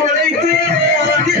மரமாய் முளைத்தோடு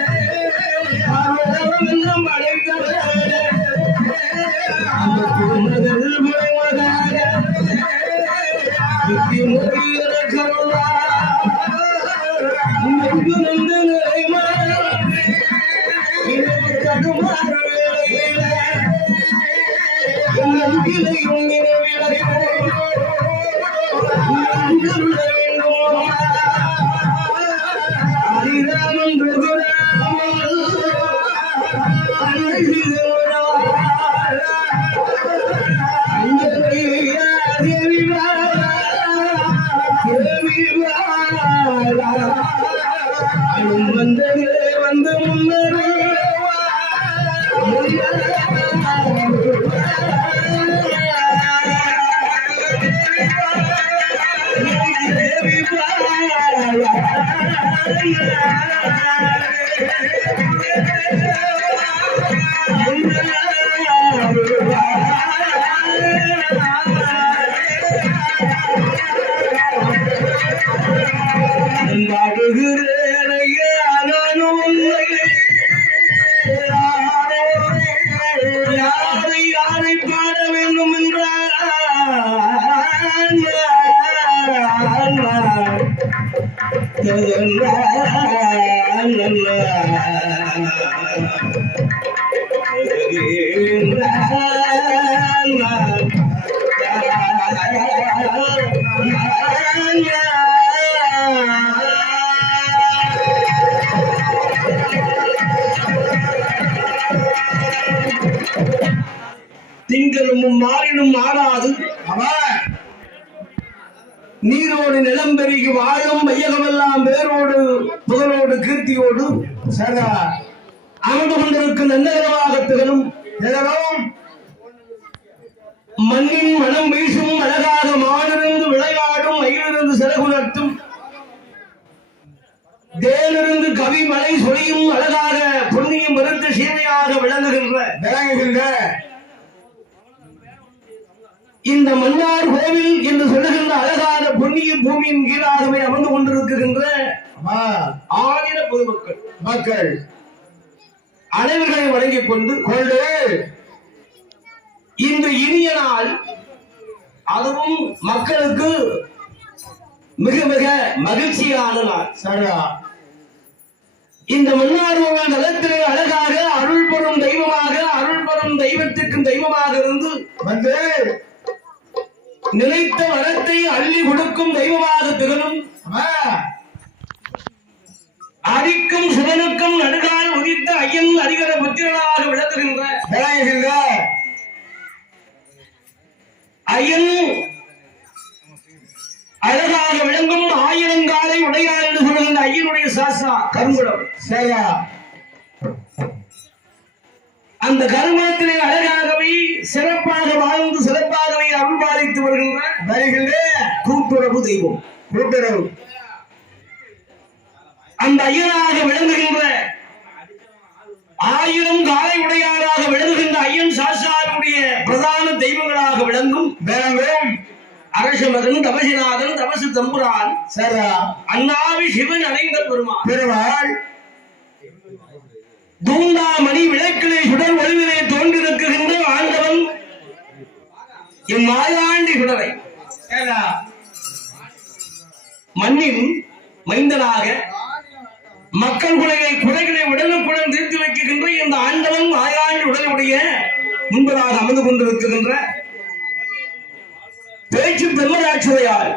la la la வந்து வந்து முன்னேறி பாடுகிறேன் திங்களும் மாறினும் மாறாது. அவன் நீரோடு நிலம் பெருகி வாழும் மையகமெல்லாம் வேரோடு புகழோடு கீர்த்தியோடு அமர்ந்து கொண்டிருக்கும் நன்னகரமாக திகழும் திகழும் மண்ணின் மனம் வீசும் அழகாக மானிருந்து விளையாடும் மயிலிருந்து சிறகுணர்த்தும் தேனிருந்து கவி மலை சொலியும் அழகாக பொன்னியும் மறுத்து சீமையாக விளங்குகின்ற விளங்குகின்ற இந்த மன்னார் கோவில் என்று சொல்லுகின்ற அழகான பொன்னியும் பூமியின் கீழாகவே அமர்ந்து கொண்டிருக்கின்ற ஆயிர பொதுமக்கள் மக்கள். அனைவர்களை வழங்கிக் கொண்டு கொண்டு இன்று இனிய நாள். அதுவும் மக்களுக்கு மிக மிக மகிழ்ச்சியான நாள். சரா. இந்த மன்னார்வங்கள் தலத்திலே அழகாக அருள் நிலைத்த வரத்தை அள்ளி கொடுக்கும் தெய்வமாக திகழும் அம்மா அடிக்கும் சிவனுக்கும் நடுகால் உதித்த ஐயன் அறிகிற புத்திரனாக விளக்குகின்ற ஐயன் அழகாக விளங்கும் ஆயிரங்காலை உடையார் என்று சொல்லுகின்ற ஐயனுடைய சாஸ்தா கருங்குடம் சரா அந்த கருமணத்திலே அழகாகவே சிறப்பாக வாழ்ந்து சிறப்பு வருகின்ற கூட்டுறவு தெய்வம். கூட்டுறவு. அந்த ஐயனாக விளங்குகின்ற ஆயிரம் காலை உடையாராக விளங்குகின்ற ஐயன் சாஸ்தாவுடைய பிரதான தெய்வங்களாக விளங்கும் விளங்கும். அரச மகன் தபசிநாதன் தபசு தம்புரான் சரா. அண்ணாவி சிவன் அணைந்த பெருமான் பெருமாள். தூண்டாமணி விளக்கிலே சுடர் ஒளிவிலே தோன்றிருக்கின்ற ஆண்டவன் என் மாயாண்டி சுடரை சரா மண்ணின் மைந்தனாக மக்கள் குலையை குறைகளை உடனுக்குடன் தீர்த்து வைக்கின்ற இந்த ஆண்டவன் மாயாண்டி உடலுடைய முன்பதாக அமர்ந்து கொண்டிருக்கின்ற பேச்சு பெருமராட்சியால்